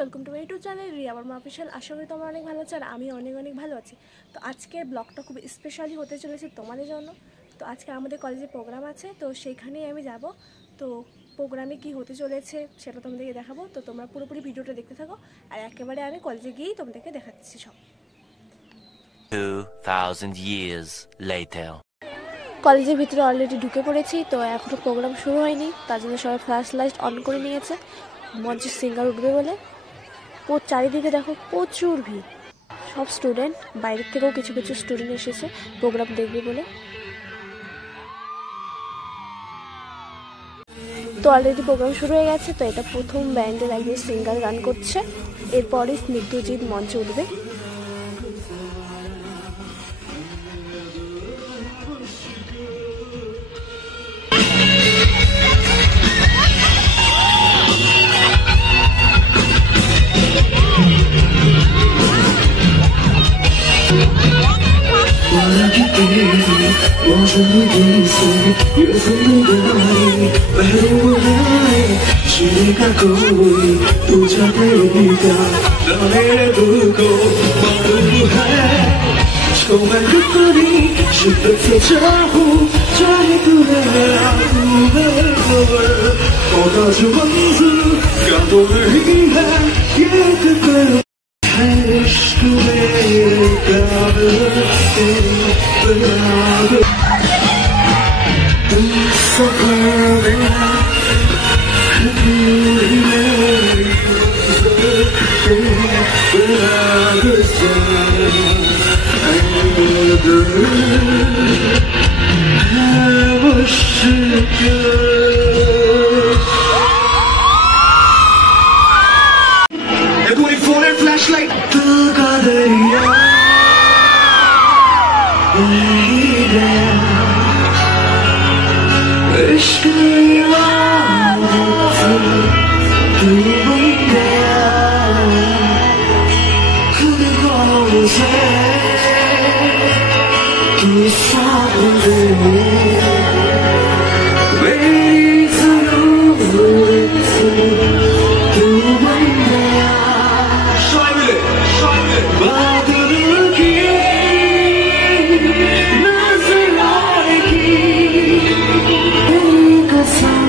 Welcome to my YouTube channel Riya Verma official. আশা করি তোমরা অনেক ভালো আছো আর আমি অনেক ভালো আছি। তো আজকের ব্লগটা খুব স্পেশালি হতে চলেছে তোমাদের জন্য। তো আজকে আমাদের কলেজে প্রোগ্রাম আছে, তো সেইখানেই আমি যাব। তো প্রোগ্রামে কি হতে চলেছে সেটা তোমাদেরকে দেখাবো, তো তোমরা পুরোপুরি ভিডিওটা দেখতে থাকো। আর একেবারে আমি কলেজে গিয়েই তোমাদেরকে দেখাচ্ছি সব। 2000 years later. কলেজের ভিতরে অলরেডি ঢুকে পড়েছি, তো এখনও প্রোগ্রাম শুরু হয়নি, তার জন্য সবাই ফ্ল্যাশ লাইট অন করে নিয়েছে মঞ্চে সিঙ্গার উঠবে বলে। চারিদিকে দেখো প্রচুর ভিড়, সব স্টুডেন্ট, বাইরের থেকেও কিছু স্টুডেন্ট এসেছে প্রোগ্রাম দেখবে বলে। তো অলরেডি প্রোগ্রাম শুরু হয়ে গেছে। তো এটা প্রথম ব্যান্ডের একজন সিঙ্গার গান করছে, এরপরে স্নিগ্ধজিৎ মঞ্চে উঠবে। का कोई तुझा देगा न मेरे दिल को मालूम है जो मैं कितनी शिद्दत से चाहूं, चाहे तू मेरा तू मेरे खबर होगा जो मंजिल का तो नहीं है ये कितना है इश्क मेरे काबिल तेरी बराबर तुम सफर flashlight का दरिया इश्क तू बन गया खुद को से तू साथ मेरी जरूरत तू बन गया बादल की नजर आएगी कसम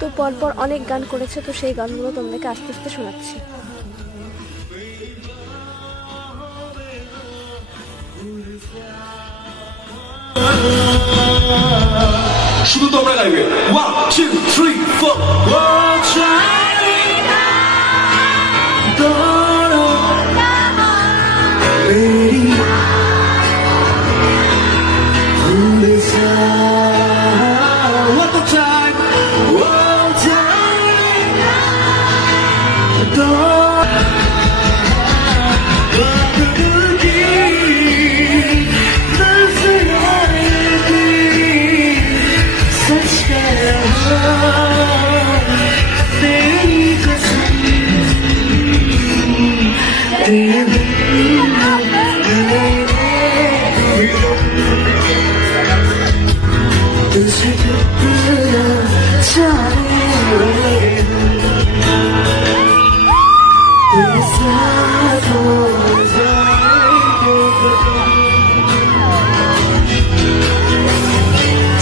তো পরপর অনেক গান করেছে, তো সেই গানগুলো তোমাদেরকে আস্তে আস্তে শোনাচ্ছি। শুধু তোমরা গাইবে 1 2 3 4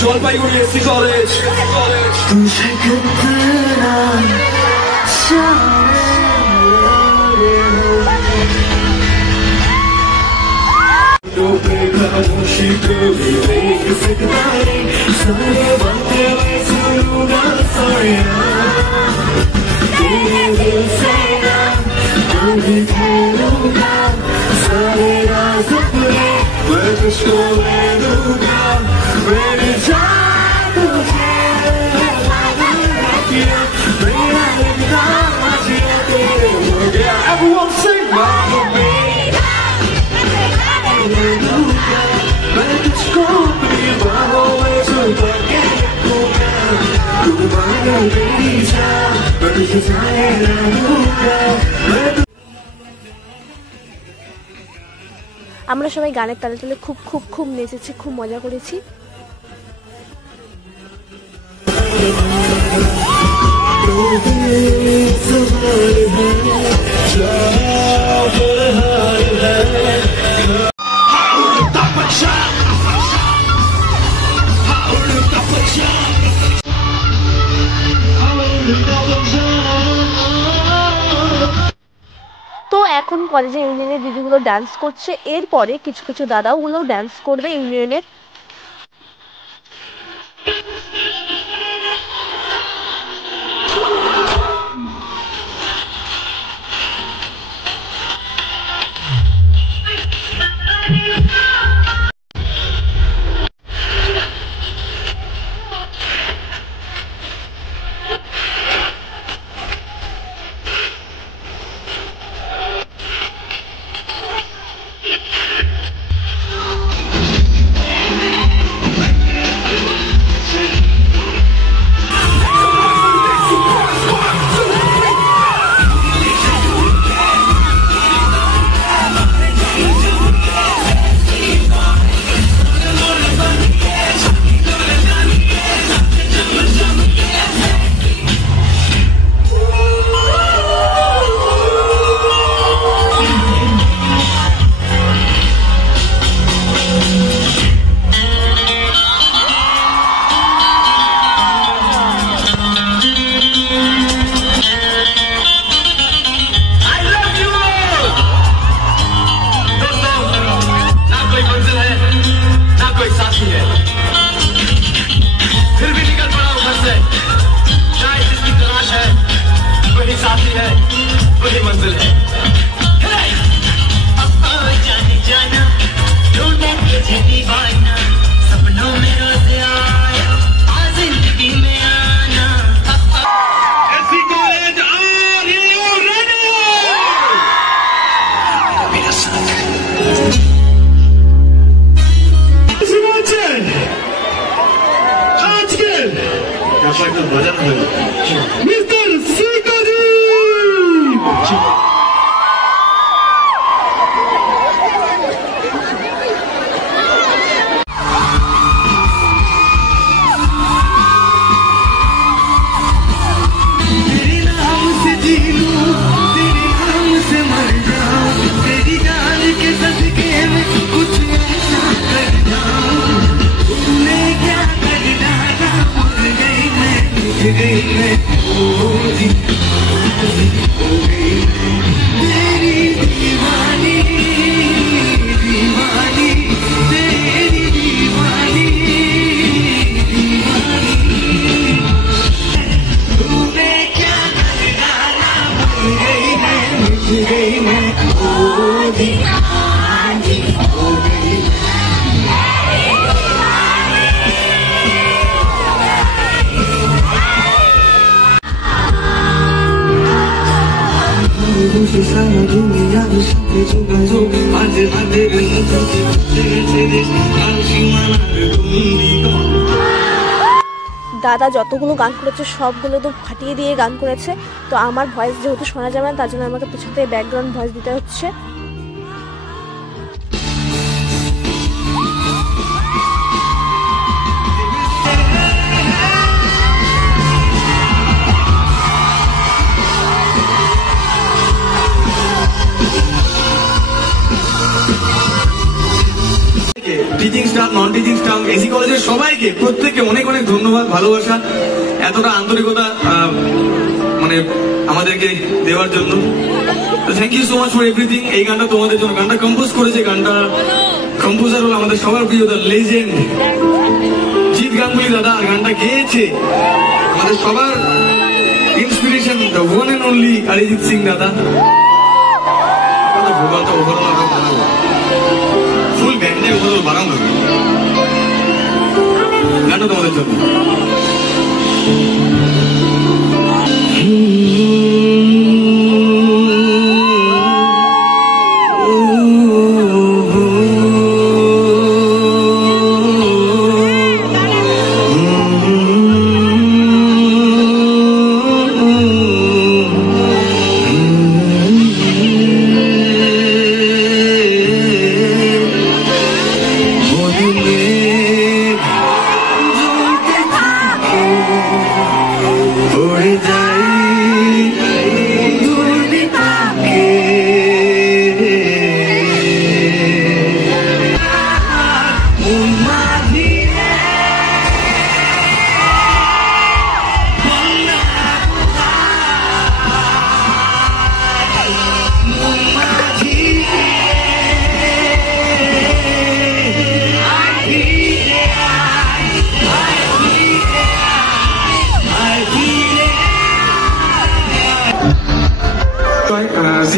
জলপাইগুড়ি এসি কলেজ तुझे कितना everyone sing तुम्हारा मेरी जान बड़ी जाए रहूंगा मैं। আমরা সবাই গানের তালে তালে খুব খুব খুব নেচেছি, খুব মজা করেছি। তো এখন কলেজে ইউনিয়নের দিদিগুলো ডান্স করছে, এরপরে কিছু কিছু দাদাগুলো ডান্স করবে ইউনিয়নের। দাদা যতগুলো গান করেছে সবগুলো তো ফাটিয়ে দিয়ে গান করেছে। তো আমার ভয়েস যেহেতু শোনা যাবে না, তার জন্য আমাকে পিছন থেকে ব্যাকগ্রাউন্ড ভয়েস দিতে হচ্ছে। Teaching staff, non teaching staff, AC কলেজের সবাইকে প্রত্যেককে অনেক অনেক ধন্যবাদ, ভালোবাসা, এতটা আন্তরিকতা মানে আমাদেরকে দেওয়ার জন্য। Thank you so much for everything. এই গানটা তোমাদের জন্য, গানটা কম্পোজ করেছে, গানটা কম্পোজার হলো আমাদের সবার প্রিয় দ্য লেজেন্ড জিৎ গাঙ্গুলি দাদা, আর গানটা গেয়েছে আমাদের সবার inspiration the one and only Arijit Singh দাদা। ভোকালটা ওভারঅল আরো বানাবো, ফুল ব্যান্ডে ওভারঅল বানাবো গানটা তোমাদের জন্য।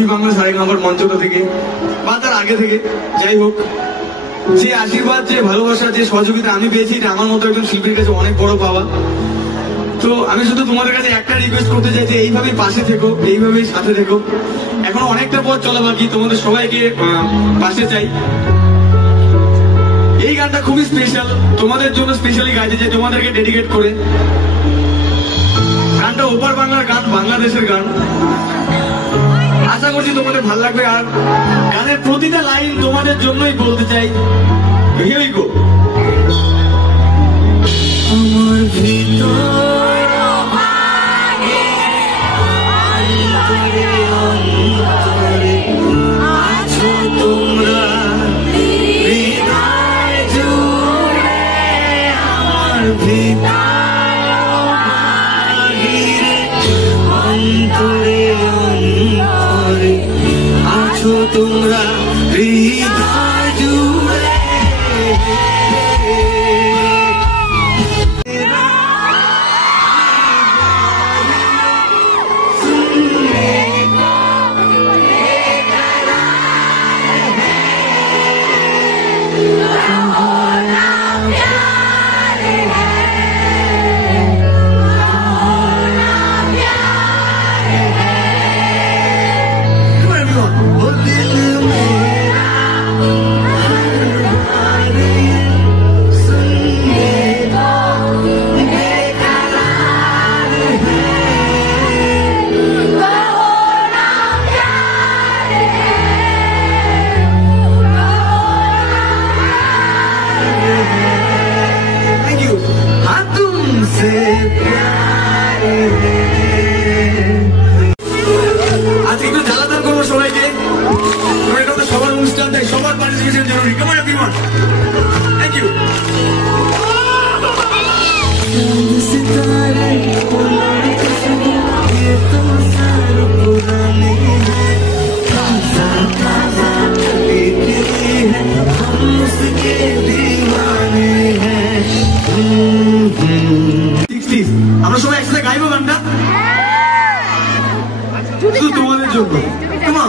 জি বাংলা সারেগামার মঞ্চটা থেকে বা তার আগে থেকে, যাই হোক, যে আশীর্বাদ, যে ভালোবাসা, যে সহযোগিতা আমি পেয়েছি, এটা আমার মতো একজন শিল্পীর কাছে অনেক বড় পাওয়া। তো আমি শুধু তোমাদের কাছে একটা রিকোয়েস্ট করতে চাই যে এইভাবেই পাশে থেকো, এইভাবেই সাথে থেকো। এখনো অনেকটা পথ চলা বাকি, তোমাদের সবাইকে পাশে চাই। এই গানটা খুবই স্পেশাল, তোমাদের জন্য স্পেশালি গাইতে চাই, তোমাদেরকে ডেডিকেট করে। গানটা ওপার বাংলার গান, বাংলাদেশের গান। আশা করছি তোমাদের ভালো লাগবে। আর গানের প্রতিটা লাইন তোমাদের জন্যই বলতে চাই। Here we go. আমার ভিতর আছো তোমরা, হৃদয় জুড়ে আমার ভিতর অন্তরে অন্তরে আছো তোমরা, হৃদয় জুড়ে। আজকে একটু জ্বালাতন করবো সবাইকে, এটা তো সবার অনুষ্ঠান, তাই সবার পার্টিসিপেশন জরুরি। কেমন এভরিওয়ান, থ্যাংক ইউ। আমরা সবাই একসাথে গাইবো গানটা শুধু তোমাদের জন্য। কেমন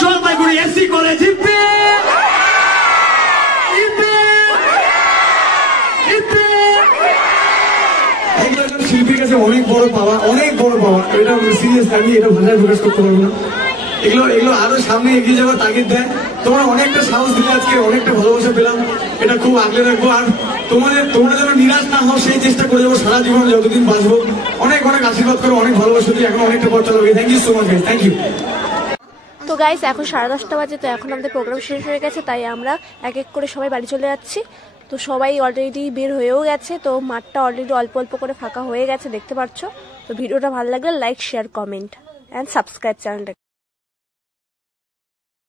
জলপাইগুড়ি এসসি কলেজ শিল্পীর কাছে অনেক বড় পাওয়া, অনেক বড় পাওয়া। এটা সিরিয়াস, আমি এটা ভাষায় প্রকাশ করতে পারবো না। এগুলো আরো সামনে এগিয়ে যাওয়ার তাগিদ দেয়। তোমরা অনেকটা সাহস দিলে, আজকে অনেকটা ভালোবাসা পেলাম, এটা খুব আগলে রাখবো। আর তোমরা যেন নিরাশ না হও সেই চেষ্টা করে যাবো সারা জীবন, যতদিন বাঁচবো। অনেক অনেক আশীর্বাদ করো, অনেক ভালোবাসা দিই। এখন অনেকটা পথ চালাবে। Thank you so much guys, thank you. তো গাইস এখন 10:30 বাজে, তো এখন আমাদের প্রোগ্রাম শেষ হয়ে গেছে, তাই আমরা এক এক করে সবাই বাড়ি চলে যাচ্ছি। তো সবাই অলরেডি বের হয়েও গেছে, তো মাঠটা অলরেডি অল্প অল্প করে ফাঁকা হয়ে গেছে, দেখতে পাচ্ছ। তো ভিডিওটা ভালো লাগলে like, share, comment and subscribe চ্যানেলটা।